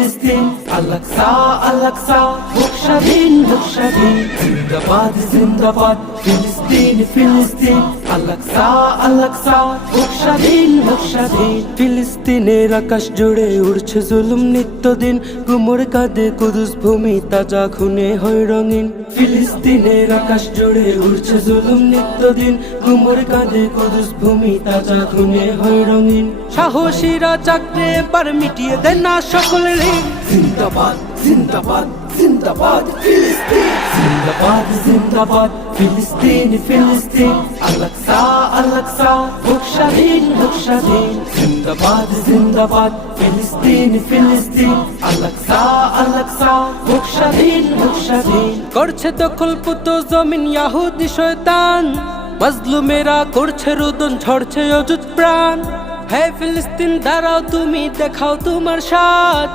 ফিলিস্তিন Al Aqsa Al Aqsa হোক স্বাধীন হোক স্বাধীন জিন্দাবাদ জিন্দাবাদ ফিলিস্তিন ফিলিস্তিন আল-আকসা আল-আকসা হোক স্বাধীন হোক স্বাধীন ফিলিস্তিনের আকাশ জুড়ে উড়ছে জুলুম নিত্যদিন গুমর কাঁদে কুদুস ভূমি তাজা খুনে হয় রঙিন ফিলিস্তিনের আকাশ জুড়ে উড়ছে জুলুম নিত্যদিন গুমর কাঁদে কুদুস ভূমি তাজা খুনে হয় রঙিন সাহসীরা চাকরে এবার মিটিয়ে দেন না সকল ঋণ জিন্দাবাদ জিন্দাবাদ জিন্দাবাদ ফিলিস্তিন জিন্দাবাদ জিন্দাবাদ ফিলিস্তিন ফিলিস্তিন আল-আকসা আল-আকসা হোক স্বাধীন হোক স্বাধীন জিন্দাবাদ জিন্দাবাদ ফিলিস্তিন ফিলিস্তিন আল-আকসা আল-আকসা হোক স্বাধীন হোক স্বাধীন করছে দখলপুত জমিন ইয়াহুদি শয়তান মাজলুমেরা করছে রোদন ঝরছে অযুত প্রাণ হে ফিলিস্তিন দাঁড়াও তুমি দেখাও তোমার সাজ